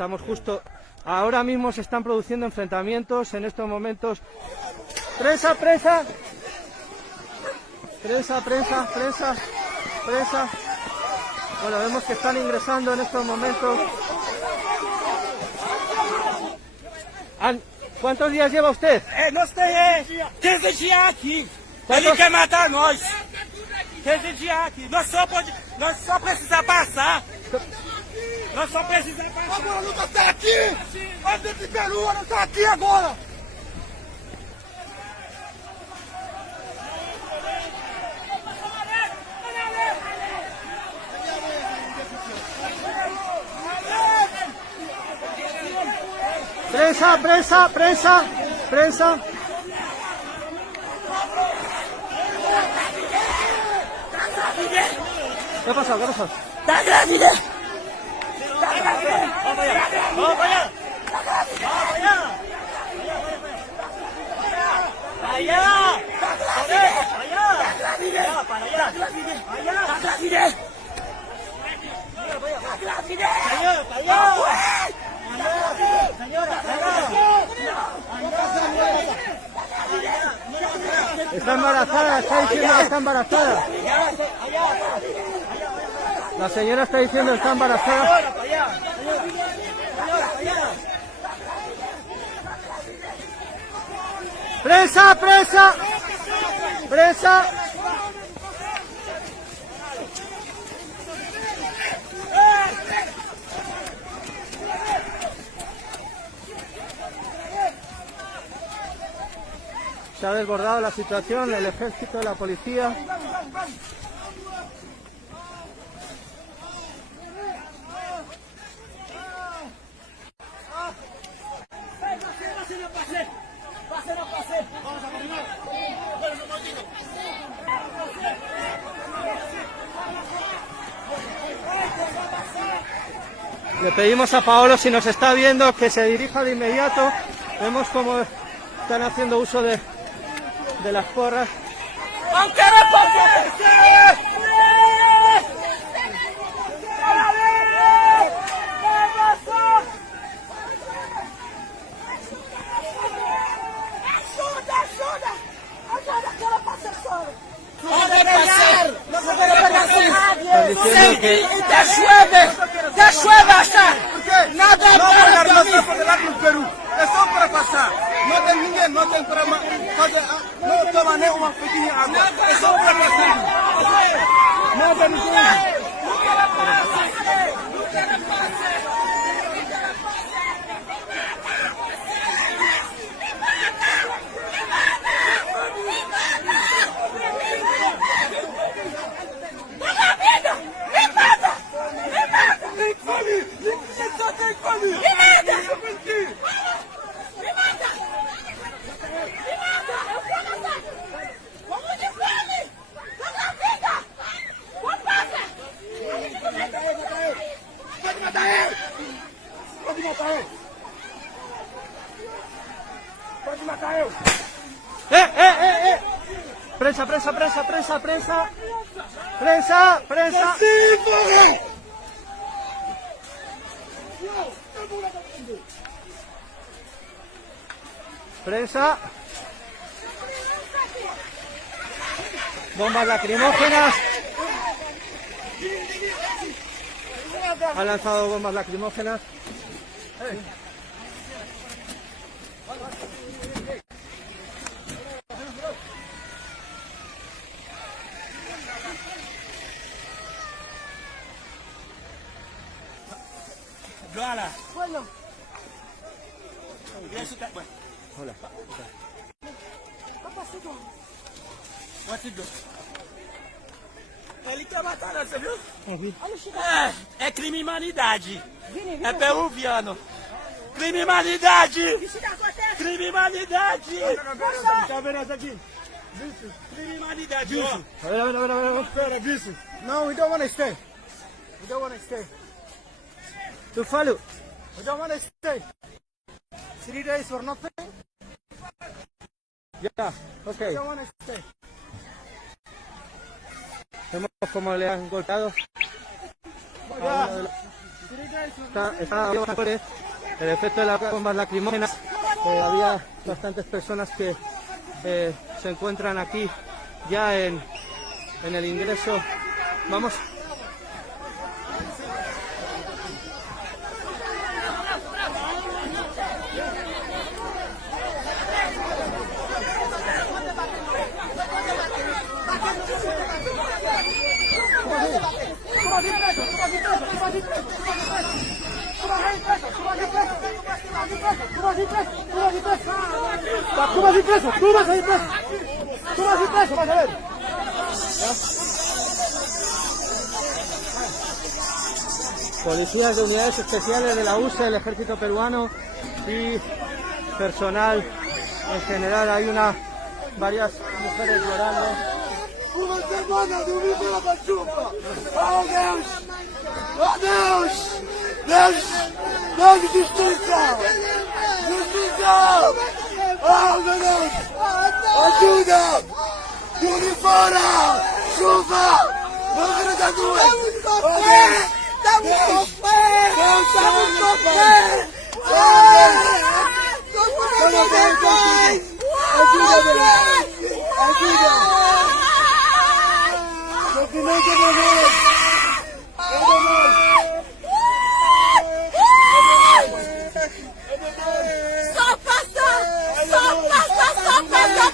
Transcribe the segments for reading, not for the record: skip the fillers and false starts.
Estamos justo... Ahora mismo se están produciendo enfrentamientos en estos momentos. ¡Prensa, prensa! Prensa, prensa, prensa, prensa. Bueno, vemos que están ingresando en estos momentos. ¿Cuántos días lleva usted? Nós tem 15 dias aqui. Ele quer matar nós. 15 dias aqui. Nós só precisamos passar. Nós só precisamos passar. Agora não está aqui! A gente de Peru não está aqui agora! Prensa, prensa, prensa, prensa. ¿Qué ha pasado? ¿Qué ha pasado? Tá grávida! Tá grávida! Vamos amanhã! Vamos amanhã! Amanhã! Está embarazada, está diciendo que está embarazada. La señora está diciendo que está embarazada. ¡Prensa, prensa! ¡Prensa! Se ha desbordado la situación, el ejército, la policía. Le pedimos a Paolo, si nos está viendo, que se dirija de inmediato. Vemos cómo están haciendo uso de las porras. Te llueve allá. Nada para no Peru. É só para passar. Não tem ninguém, não tem para fazer. Não toma nem uma pedinha água. É só para passar. Não tem ninguém. Pode matar eu! Prensa, prensa, prensa, prensa, prensa. Prensa, prensa. Prensa. Bombas lacrimógenas. Ha lanzado bombas lacrimógenas. Agora. Bueno. Hola. Ele quer matar nós, você viu? Aqui. É crime e humanidade. É peruviano. Crime e humanidade. Crime e humanidade. Tá vendo essa aqui? Crime e humanidade, ó. Espera, vice. No, we don't want to stay. We don't want to stay. Tu follow. We don't want to stay. 3 days for nothing. Ya, We ok. don't want to stay. Vemos cómo le han golpeado. Ya. el efecto de las bombas lacrimógenas. Había bastantes personas que se encuentran aquí ya en el ingreso. Vamos. Policías de unidades especiales de la UCE, el ejército peruano y personal en general. Hay varias mujeres llorando. ¡Oh, Deus! ¡Oh, Deus! ¡Deus! ¡Deus, justiça! ¡Justiça! ¡Oh, meu Deus! ¡Ajuda! ¡Tudo fora! ¡Chuva! ¡Vamos dar duas! ¡Oh, Deus! ¡Estamos com fé! ¡Estamos com fé! ¡Ajuda, Deus! ¡Ajuda! ¡Continente de Deus! Só passa,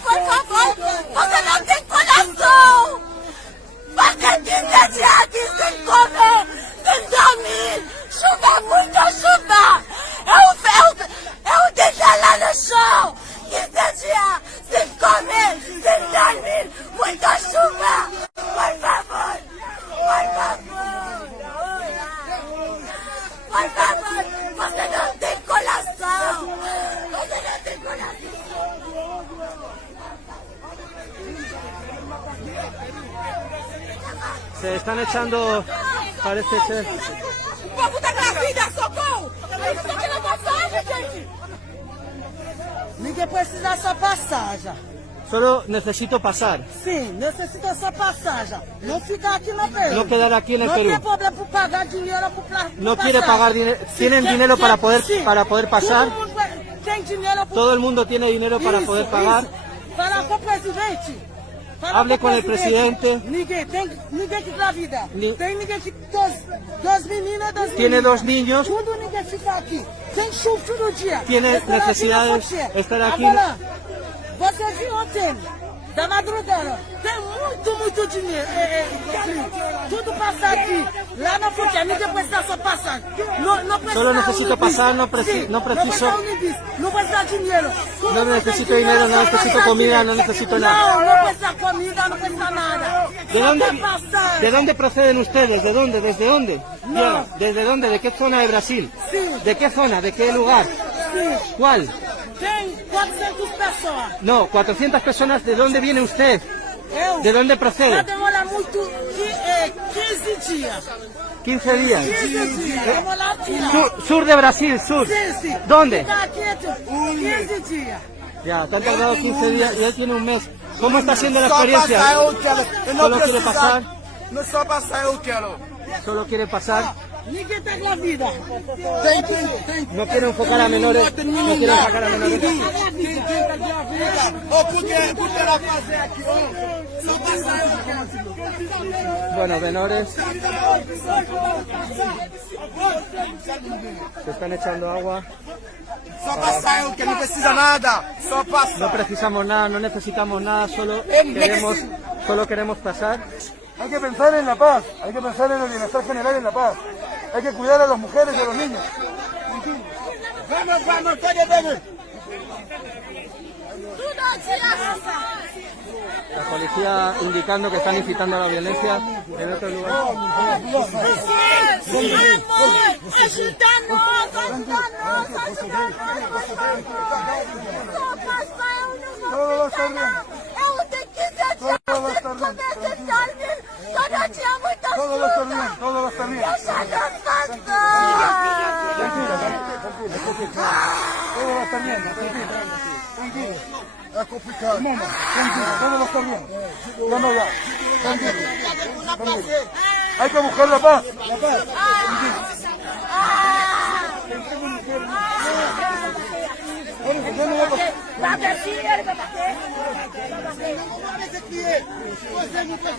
por favor! Você não tem coração! Porque 15 dias sem comer, sem dormir! Chuva, muita chuva! Eu deitar lá no chão! 15 dias sem comer, sem dormir! Muita chuva! Por favor! Por favor! Por favor! Você não tem coração! Você não tem coração! Se están echando, parece ser. O povo tá gravida, socorro! Isso aqui na passagem, gente! Ninguém precisa só passagem. Solo necesito pasar. Sim, necessita só passagem. Não ficar aqui no Peru. No quedar aquí en el Não Perú. tem problema por pagar dinheiro por No quiere pagar dinero. ¿Tienen dinero para poder pasar? Todo mundo tem dinheiro Todo el mundo tiene dinero para poder pagar. Fala com o presidente. Hable con el presidente. Ninguém que gravida. Tem ninguém que duas meninas, Tiene dos niños. Tudo ninguém fica aqui. Tem chuva todo dia. Tiene Estar aqui necesidades. na fronteira. Estar aquí. Agora, você viu ontem, da madrugada, tem muito dinheiro. Tudo passa aqui. Lá na fronteira, ninguém precisa só passar. Não precisa Solo necesito pasar, no preciso. Não precisa dinheiro. No necesito dinero, no necesito comida, no necesito nada. Não precisa comida, não precisa nada. ¿De dónde proceden ustedes? ¿De dónde? ¿Desde dónde? No. ¿Desde dónde? ¿De qué zona de Brasil? Sí. ¿De qué zona? ¿De qué lugar? Sí. ¿Cuál? Tem 400 pessoas. No, 400 personas. ¿De dónde viene usted? Eu? ¿De dónde procede? Vai demorar muito, 15 dias. 15 días. 15 dias. Vamos lá tirar. Sur de Brasil, sur. Sí. ¿Dónde? Fica aqui 15 dias. Ya, te han tardado 15 días y él tiene un mes. ¿Cómo está siendo la Só experiencia? passar eu quero. Eu não Solo quiere preciso. pasar. Não só passar eu quero. Solo quiere pasar. Ninguém tá gravida. Tem. No quiere enfocar a menores. No quiere enfocar a menores. Quem tá gravida? Ô, por que ela fazer aqui? Só passar eu quero. Bueno, menores. Se están echando agua. Só passar eu quero. Não precisa nada. Só No passar. precisamos nada, no necesitamos nada, solo queremos pasar. Hay que pensar en la paz, hay que pensar en el bienestar general en la paz. Hay que cuidar a las mujeres y a los niños. Vamos, todos. La policía indicando que están incitando a la violencia en otros lugares. Sim, amor! Ajuda-nos! Só passar, eu não vou ficar, não! Eu tenho 15 dias sem comer, sem dormir! Todo dia muita Todo va a estar chuva! bien, todo va a estar bien. Deixa nos passar! Todo va a estar bien, tranquilo. Es complicado. Mamá, tranquilo, todo va a estar bien. Vamos ya, tranquilo. Hay que buscar la paz.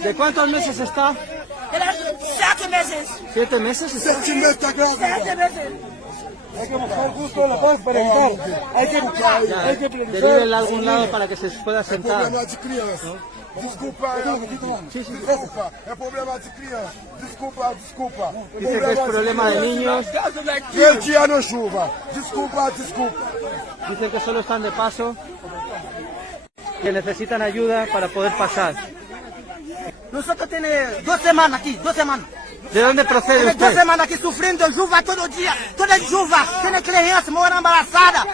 ¿De cuántos meses está? 7 meses. 7 meses está. 7 meses está grávida. 7 meses. Hay que buscar justo la paz para evitar. Hay que buscar, hay que planificar. Derívenla a algún lado para que se pueda sentar. Problema de criança. Desculpa, desculpa. É problema de criança. Desculpa, desculpa. Dice que es problema de niños. E el dia não chuva. Desculpa, desculpa. Dicen que solo están de paso, que necesitan ayuda para poder pasar. Nosotros tenemos 2 semanas aquí, 2 semanas. ¿De dónde procede Tenemos 2 usted? semanas aquí sufriendo chuva todo dia, toda chuva. Tem criança morando embaraçada.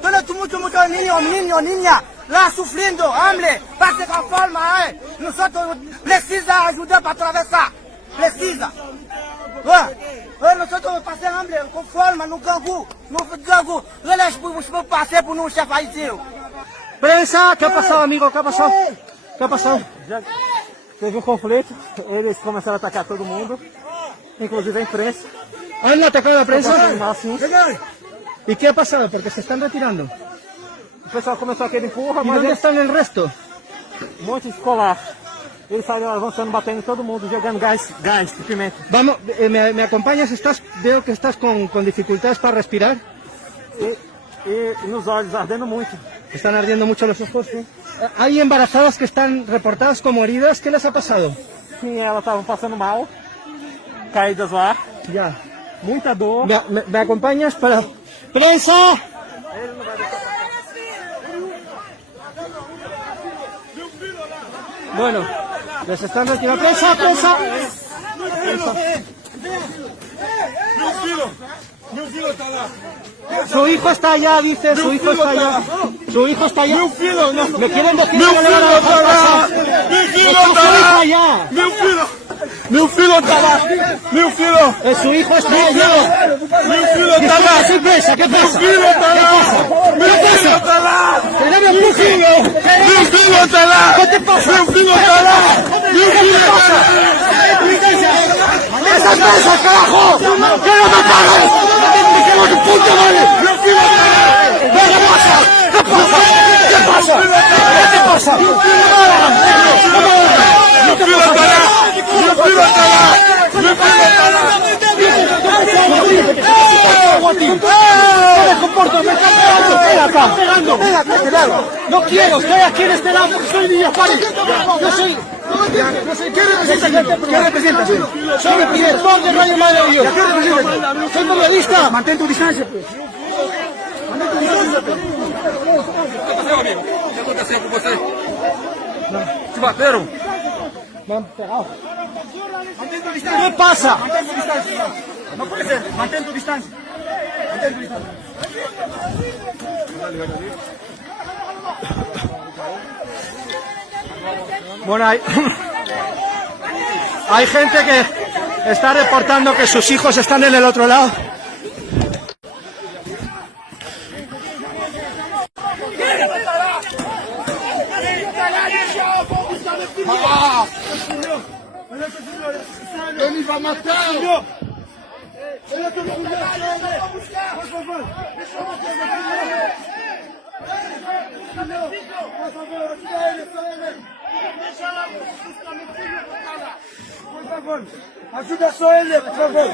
Tem muitos niños lá sofrendo, hambre, para ser forma. Nosotros precisa ajudar para atravessar. Precisa. Nosotros passamos hambre com forma no gangu. Eles passam por um chefe haitiano. ¡Prensa! ¿Qué ha pasado, amigo? ¿Qué ha pasado? ¿Qué ha pasado? Teve um conflito, eles começaram a atacar todo mundo, inclusive a imprensa. ¿Han atacado a la prensa? Sim. ¿Y qué ha pasado? Porque se están retirando. O pessoal começou aquele empurra, ¿Y mas dónde están el resto? um monte de escolar. Eles saíram avançando, batendo em todo mundo, jogando gás de pimenta. Vamos, ¿me acompañas? Veo que estás con dificultades para respirar. E nos olhos, ardendo muito. Están ardiendo mucho los ojos. ¿Sí? Hay embarazadas que están reportadas como heridas. ¿Qué les ha pasado? Sim, elas estavam passando mal, caídas lá, Ya. muita dor. ¿Me acompañas para...? ¡Prensa! Bueno, les están retirando. ¡Prensa, prensa! Meu filho está lá. Su hijo está allá, dice, su hijo está allá. Su hijo está allá. ¿Me quieren decir Meu que le van a filho dejar está lá. pasar? Meu filho Su está hijo lá. allá. Meu filho está lá. Meu filho. Su hijo está allá. Meu filho está lá. ¿Qué pasa? ¿Qué Meu pasa? filho está ¿Qué lá. pasa? Meu filho está lá. ¡Tenemos un filho! Meu filho está lá. ¿Qué te pasa? Meu filho está lá. Meu ¿Qué filho te está pasa? lá. ¡Esas presas, carajo! ¡Que no me pagues! ¡Me quedo tu puta madre! ¿Qué pasa? ¿Qué pasa? ¿Qué pasa? ¿Qué te pasa? Meu filho está lá. Meu filho está lá. Meu filho está lá. ¡No me comporto! ¡Me están pegando! ¡Ven acá! ¡Ven acá, este lado! ¡No quiero! ¡Estoy aquí en este lado porque soy niño Pari! ¡Yo soy... ¿Qué representas? Soy el director de Radio Madre de Dios. ¿Qué representas? Soy periodista. Mantén tu distancia, pues. Mantén tu distancia, pues. O que aconteceu com você? Te bateram? Me han pegado. ¿Qué pasa? No puede ser, mantén tu distancia. Mantén tu distancia. Bueno, hay gente que está reportando que sus hijos están en el otro lado. Ele vai matar. Ajuda só ele, por favor.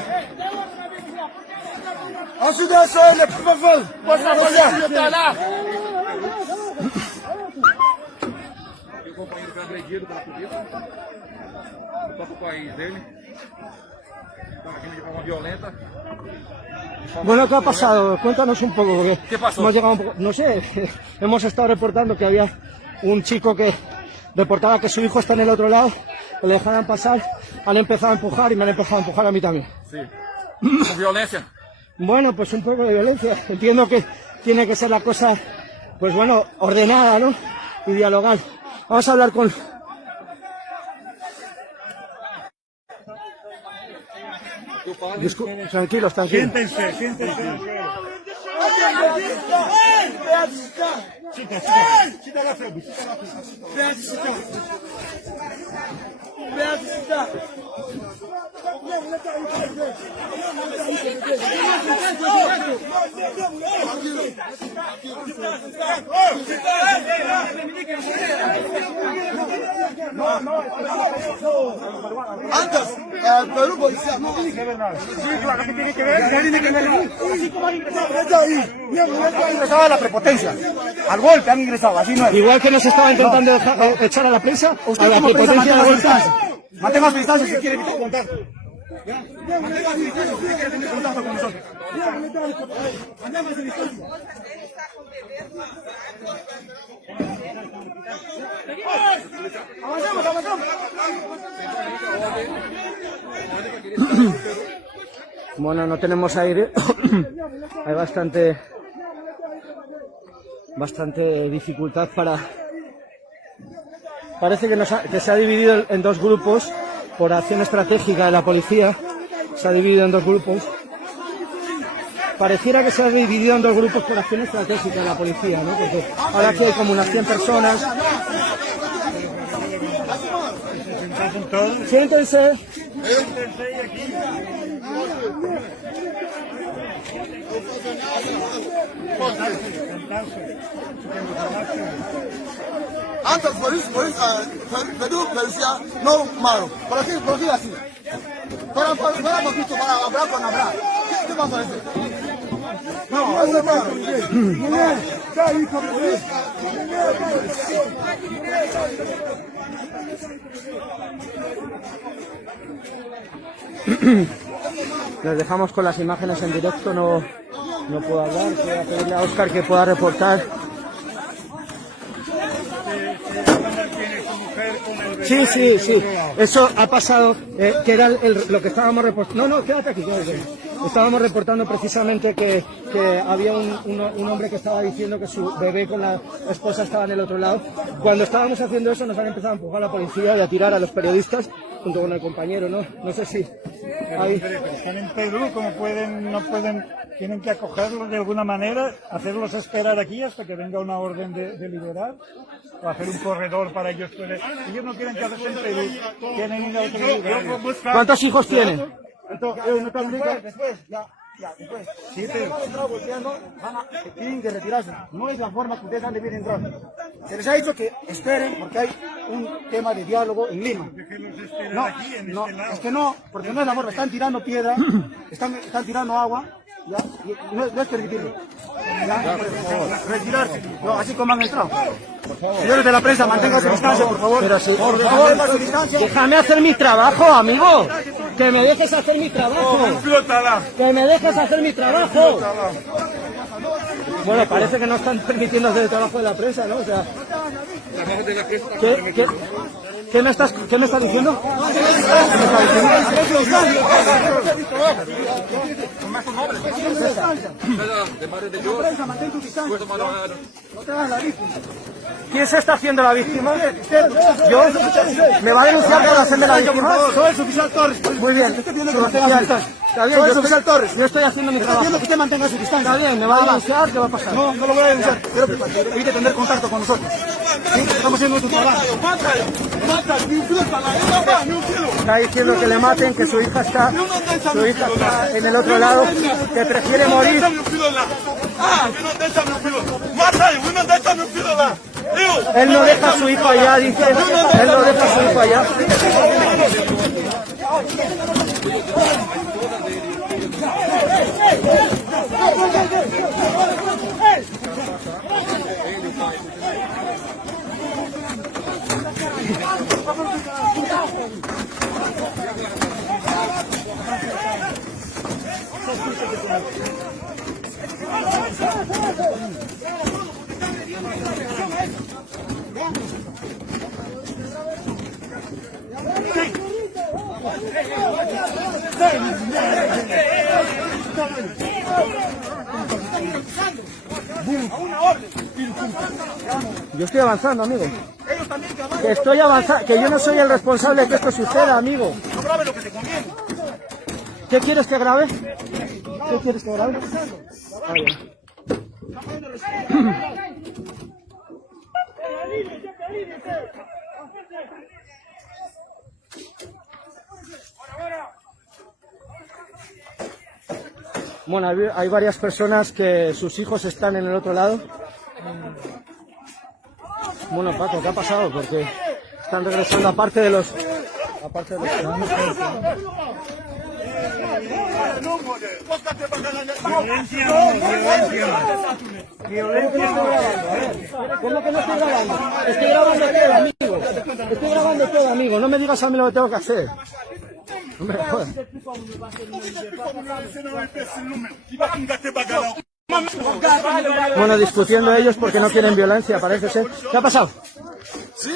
Ajuda só ele, por favor. Por favor, está lá. E o companheiro foi agredido pela polícia. No próprio país dele. Estava aqui de forma violenta. Bueno, ¿qué ha pasado? Cuéntanos un poco. Porque ¿Qué pasó? Hemos llegado un poco, no sé, hemos estado reportando que había un chico que reportaba que su hijo está en el otro lado, que le dejaran pasar, han empezado a empujar y me han empezado a empujar a mí también. Sí. Com violência. Bueno, pues un poco de violencia. Entiendo que tiene que ser la cosa, pues bueno, ordenada, ¿no? Y dialogar. Vamos a hablar con... Tranquilos, tranquilos. Antes, Perú policía, no. Sí, claro, ¿qué tiene que ver? ¿Qué tiene que ver? Así como han ingresado a la prepotencia. Al golpe han ingresado, así no es. Igual que nos estaba intentando echar a la prensa, a la prepotencia de la vuelta. Mantenga su distancia si quiere evitar contacto. Mantenga su distancia si quiere tener contacto con nosotros. Mantenga su distancia. Avancemos, avancemos. Bueno, no tenemos aire. Hay bastante dificultad para... Parece que se ha dividido en dos grupos por acción estratégica de la policía. Se ha dividido en dos grupos. Pareciera que se ha dividido en dos grupos por acción estratégica de la policía, ¿no? Porque ahora aquí hay como unas 100 personas. Siéntense. Antes, Perú policía, no malo. ¿Por qué así? Para poquito, para hablar con hablar. ¿Qué va a parecer? No, es malo. Les dejamos con las imágenes en directo, no puedo hablar, voy a pedirle a Óscar que pueda reportar. Sí, eso ha pasado, que era lo que estábamos reportando. No, quédate aquí, Estábamos reportando precisamente que había un hombre que estaba diciendo que su bebé con la esposa estaba en el otro lado. Cuando estábamos haciendo eso nos han empezado a empujar a la policía y a tirar a los periodistas junto con el compañero, ¿no? No sé si... Están en Perú, como tienen que acogerlos de alguna manera, hacerlos esperar aquí hasta que venga una orden de liberar, o hacer un corredor para ellos poder... Ellos no quieren quedarse en Perú, quieren ir a otro lugar. ¿Cuántos hijos tienen? Después, después. 7. Tienen que retirarse. No es la forma que ustedes han debido entrar. Se les ha dicho que esperen porque hay un tema de diálogo en Lima. No, es que no, porque no es la forma. Están tirando piedra, están tirando agua. ¿Ya? Y no es permitirlo. ¿Ya? Retirarse. No, así como han entrado. Señores de la prensa, manténganse distancia, por favor. Pero sí, por favor, su distancia. Déjame hacer mi trabajo, amigo. Que me dejes hacer mi trabajo. Que me dejes hacer mi trabajo. Bueno, parece que no están permitiendo hacer el trabajo de la prensa, ¿no? O sea, ¿Qué me estás diciendo? ¿Quién se está haciendo la víctima? ¿Yo? ¿Me va a denunciar por hacerme la víctima? Soy el oficial Torres. Muy bien. Está bien, Soy el oficial Torres. yo estoy haciendo mi trabajo. Entiendo que usted mantenga su distancia. Está bien, ¿me va a denunciar? ¿Qué va a pasar? No lo voy a denunciar. Quiero que evite tener contacto con nosotros. ¿Sí? Estamos haciendo nuestro trabajo. Está diciendo que le maten, que su hija está en el otro lado, que prefiere morir. Él no deja a su hijo allá, dice. Él no deja a su hijo allá. Yo estoy avanzando, amigo. Que estoy avanzando, que yo no soy el responsable de que esto suceda, amigo. No grabe lo que te conviene. ¿Qué quieres que grabe? ¿Qué quieres que grabe? Bueno, hay varias personas que sus hijos están en el otro lado. Bueno, Paco, ¿qué ha pasado? Porque están regresando aparte de los... ¿Cómo que no estoy grabando? Estoy grabando todo, amigo. Estoy grabando todo, amigo. No me digas a mí lo que tengo que hacer. No me jodas. Bueno, discutiendo ellos porque no quieren violencia, parece ser. ¿Qué ha pasado? ¿Sí?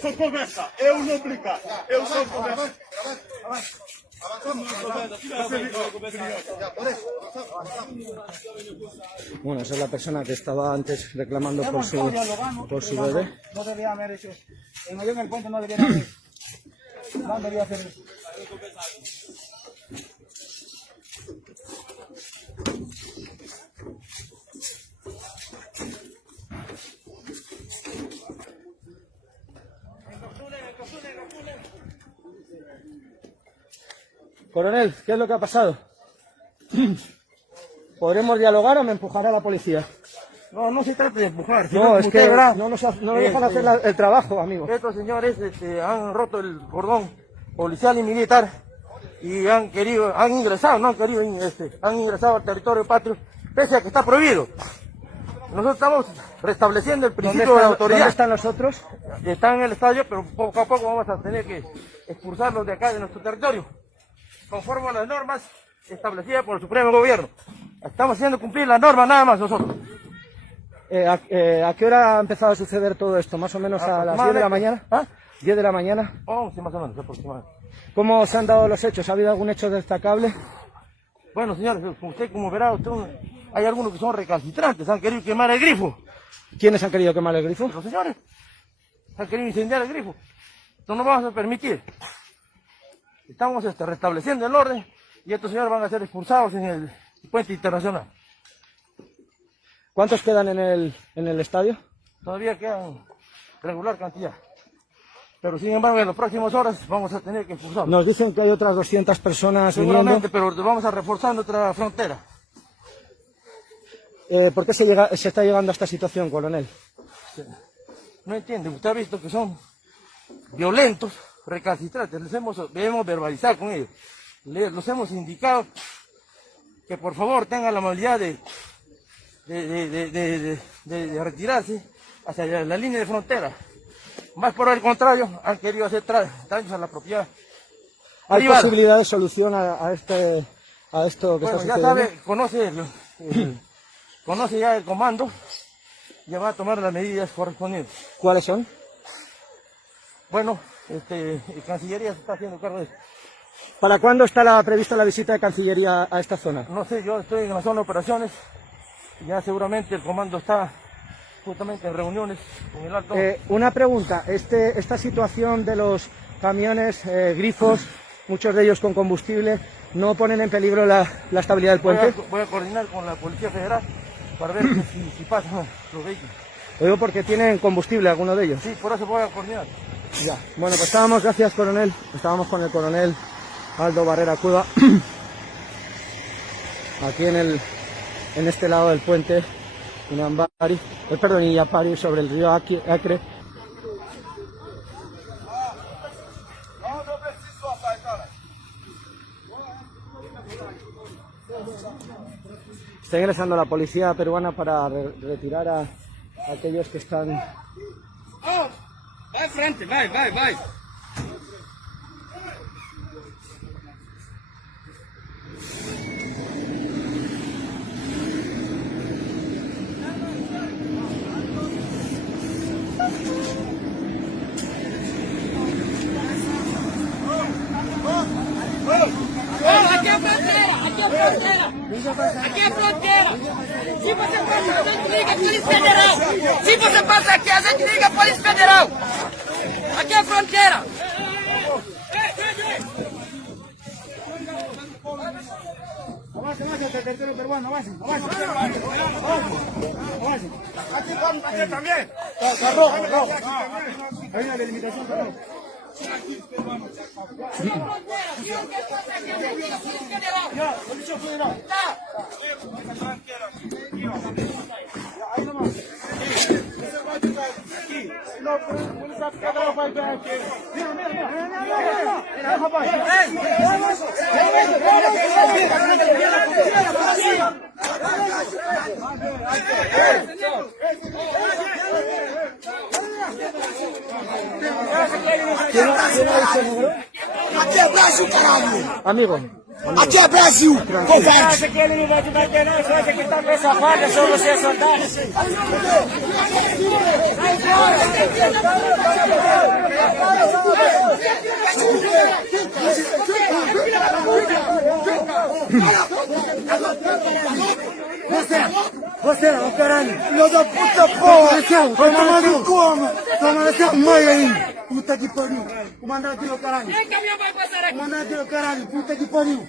Sou conversa, eu não brincar, eu sou conversa. Bueno, esa es la persona que estaba antes reclamando por su bebé. No debía haber hecho. En medio del puente no debía haber. No debía hacer eso. Coronel, ¿qué es lo que ha pasado? ¿Podremos dialogar o me empujará la policía? No, no se trata de empujar. No, es que no nos dejan hacer el trabajo, amigo. Estos señores han roto el cordón policial y militar y han ingresado al territorio patrio, pese a que está prohibido. Nosotros estamos restableciendo el principio de la autoridad. ¿Dónde están los otros? Están en el estadio, pero poco a poco vamos a tener que expulsarlos de acá, de nuestro territorio, conforme a las normas establecidas por el Supremo Gobierno. Estamos haciendo cumplir las normas nada más nosotros. ¿A qué hora ha empezado a suceder todo esto? ¿Más o menos a las 10 de la mañana? ¿Ah? ¿10 de la mañana? 11 más o menos aproximadamente. ¿Cómo se han dado los hechos? ¿Ha habido algún hecho destacable? Bueno, señores, usted como verá, hay algunos que son recalcitrantes, han querido quemar el grifo. ¿Quiénes han querido quemar el grifo? Los señores han querido incendiar el grifo. Esto no vamos a permitir. Estamos restableciendo el orden y estos señores van a ser expulsados en el puente internacional. ¿Cuántos quedan en el estadio? Todavía quedan regular cantidad. Pero sin embargo, en las próximas horas vamos a tener que expulsarlos. Nos dicen que hay otras 200 personas seguramente, pero vamos a reforzar nuestra frontera. ¿Por qué se está llegando a esta situación, coronel? No entiende, usted ha visto que son violentos, recalcitrantes, debemos verbalizar con ellos. Los hemos indicado que por favor tengan la amabilidad de retirarse hacia la línea de frontera. Más por el contrario, han querido hacer daños a la propiedad. ¿Hay privada. posibilidad de solución a esto que está sucediendo? Ya sabe, conoce ya el comando, ya va a tomar las medidas correspondientes. ¿Cuáles son? Bueno, Cancillería se está haciendo cargo de esto. ¿Para cuándo está prevista la visita de Cancillería a esta zona? No sé, yo estoy en la zona de operaciones, ya seguramente el comando está justamente en reuniones con el alto. Una pregunta, esta situación de los camiones, grifos, muchos de ellos con combustible, ¿no ponen en peligro la estabilidad del puente? Voy a coordinar con la Policía Federal para ver si pasan los vehículos. Lo digo porque tienen combustible algunos de ellos. Sí, por eso voy a coordinar. Ya. Bueno, pues gracias coronel, estábamos con el coronel Aldo Barrera Cueva, aquí en este lado del puente, Illapari, sobre el río Acre. Está ingresando la policía peruana para retirar a aquellos que están... Vai frente, vai. Aqui é fronteira! Se você passa, a gente liga a Polícia Federal! Se você passa aqui, a gente liga a Polícia Federal! territorio peruano, avancen, avancen. Avancen. Aquí también. Está rojo, rojo. Hay una delimitación, está rojo. Ya, policía federal. Ahí nomás. No, policía federal vai ver aqui. Mira, mira, mira. Mira, rapaz. Aqui é Brasil, caralho! Amigo, Aqui é Brasil! Covarde! Acha que ele não vai te bater, não? Você acha que tá com essa faca, só você soltar? Você, o caralho! Filho da puta, porra! Toma no como! Toma nessa mãe aí! Puta que pariu! Comandante do caralho! Comandante do caralho! Puta que pariu!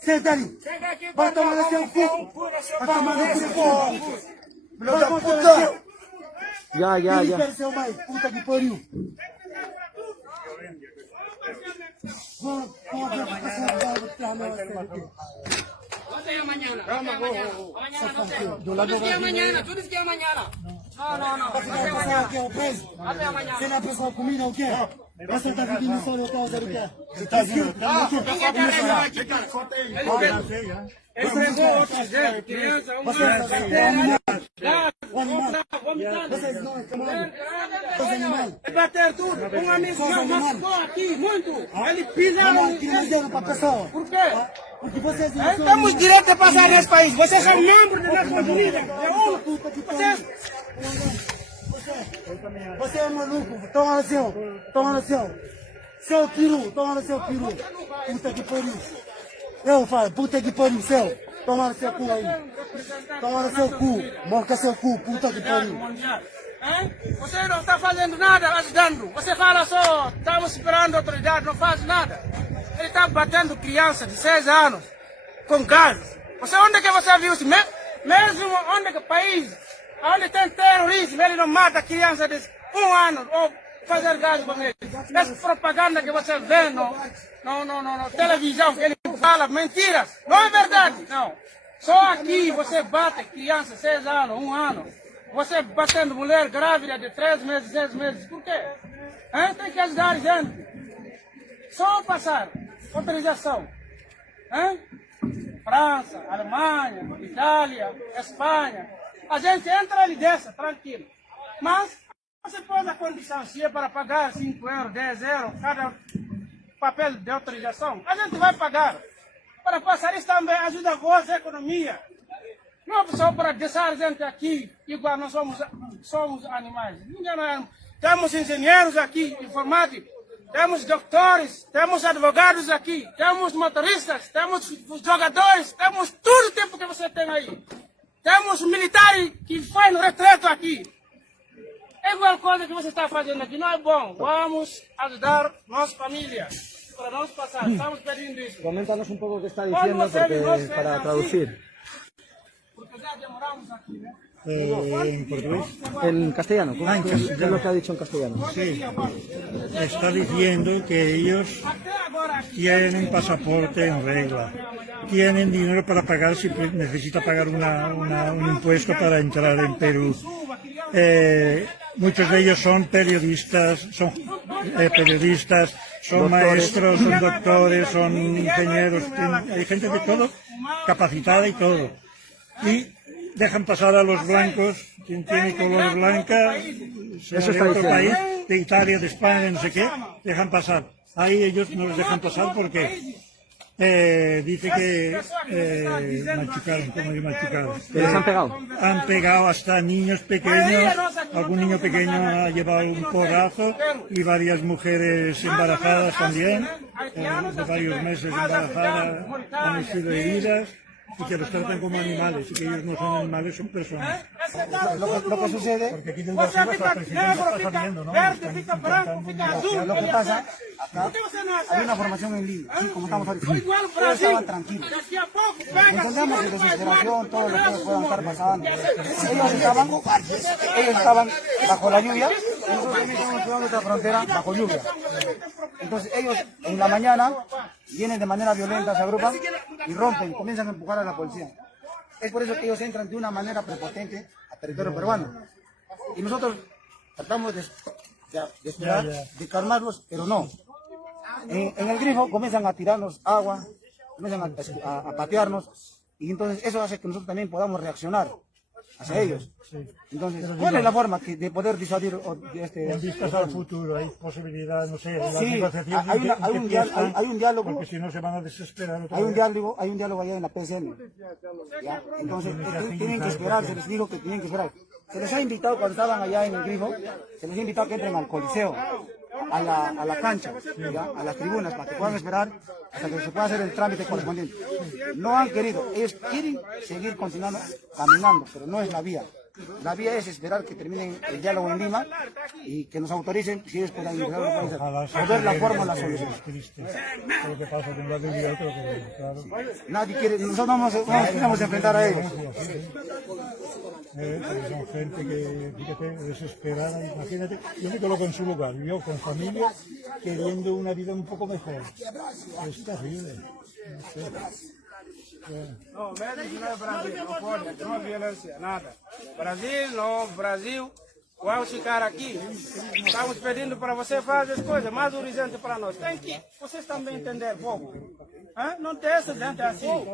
Senta ali! Vai tomar no seu cu! Vai tomar no seu cu! Filho da puta! ya. Seu mais! Puta que pariu! Tú dices que mañana. No. Você não é pessoal comida ou quê? Você está pedindo só no causa do quê? Você tá vindo? Ele entregou outros dele, criança, Você é animal. Vocês não é camada. Vocês é animal. bater tudo. Um amigo meu machucou aqui, muito. Ele pisou Não criminalizando para a pessoa. Por quê? Porque vocês não são... Temos direito de passar nesse país. Vocês são membros da nossa família. Puta que pariu. Você é maluco. Toma no seu. Toma no seu. Seu peru. Toma no seu peru. Puta que pariu. Eu falo, puta que pariu, seu. Toma no seu cu aí. Toma no seu cu. Morca seu cu, puta que pariu. Você não está fazendo nada ajudando. Você fala só, estamos esperando a autoridade, não faz nada. Ele está batendo criança de 6 anos com gás. Onde que você viu isso? Mesmo onde que país, onde tem terrorismo, ele não mata criança de 1 ano ou fazer gás com ele. Essa propaganda que você vê na televisão, que ele fala mentiras, não é verdade, não. Só aqui você bate criança de 6 anos, 1 ano. Você batendo mulher grávida de 3 meses, 6 meses, por quê? Tem que ajudar a gente. Só passar autorização. França, Alemanha, Itália, Espanha. A gente entra ali dessa, tranquilo. Mas você pôs a condição, se é para pagar 5 euros, 10 euros, cada papel de autorização, a gente vai pagar. Para passar isso também ajuda a vossa economia. Não é só para deixar a gente aqui, igual nós somos animais. Temos engenheiros aqui, informáticos, temos doutores, temos advogados aqui, temos motoristas, temos jogadores, temos todo o tempo que você tem aí. Temos militares que faz no retreto aqui. É igual coisa que você está fazendo aqui, não é bom. Vamos ajudar nossa família. Para nós passar, estamos pedindo isso. Coméntanos un poco qué está diciendo para traducir. Porque ya demoramos aquí, ¿no? En portugués. En castellano, ¿qué en castellano. es lo que ha dicho en castellano? Sí, está diciendo que ellos tienen pasaporte en regla, tienen dinero para pagar si necesita pagar un impuesto para entrar en Perú. Muchos de ellos son periodistas, son maestros, son doctores, son ingenieros, hay gente de todo, capacitada y todo. Y dejan pasar a los blancos, quien tiene color blanca, sea de otro país, de Italia, de España, no sé qué, dejan pasar. Ahí ellos no les dejan pasar porque dice que machucaron, como que machucaron. ¿Que les han pegado? Han pegado hasta niños pequeños, algún niño pequeño ha llevado un porrazo y varias mujeres embarazadas también, de varios meses embarazadas han sido heridas. y que los tratan como animales y que ellos no son animales, son personas. Lo que sucede, Porque aquí desde arriba está el presidente está saliendo, ¿no? verde, fica branco, fica azul. lo que pasa, acá ¿Por qué você não hay acerta? una formación en línea, así como estamos ahorita. Igual o Ellos Brasil. estaban tranquilos. Daqui a pouco pega Entendemos que desesperación, todo lo que ellos puedan estar pasando. Ellos estaban bajo la lluvia, y nosotros también estamos cuidando nuestra frontera bajo lluvia. Entonces ellos en la mañana vienen de manera violenta, se agrupan y rompen, comienzan a empujar a la policía. Es por eso que ellos entran de una manera prepotente al territorio peruano. Y nosotros tratamos de esperar, de calmarlos, pero no. En el grifo comienzan a tirarnos agua, comienzan a patearnos, y entonces eso hace que nosotros también podamos reaccionar hacia ellos. Entonces, ¿cuál es la forma de poder disuadir En vistas al futuro, hay posibilidad, no sé, las Sí, negociaciones hay un diálogo. porque si no se van a desesperar otra Hay un vez. diálogo allá en la PCM. ¿Ya? Entonces, tienen que esperar, se les dijo que tienen que esperar. Se les ha invitado cuando estaban allá en el grifo, se les ha invitado que entren al coliseo, a la cancha, ¿ya? A las tribunas, para que puedan esperar hasta que se pueda hacer el trámite correspondiente. No han querido, ellos quieren seguir continuando caminando, pero no es la vía. La vía es esperar que termine el diálogo en Lima y que nos autoricen si ellos puedan ingresar a los Ojalá países, ver la forma, la solución. Es triste lo que pasa con la debilidad, pero que, claro. Nadie quiere, nosotros no nos queremos enfrentar a ellos. Pero son gente que, fíjate, desesperada, imagínate, yo me coloco en su lugar, yo con familia, queriendo una vida un poco mejor. Es terrible. No sé. No, México no es Brasil, no pode, no hay violencia, nada. Brasil, no, Brasil, vamos ficar aqui. Estamos pedindo para você fazer as coisas mais urgentes para nós. Tem que, vocês também entender, povo. Hã? Não tem essa gente assim.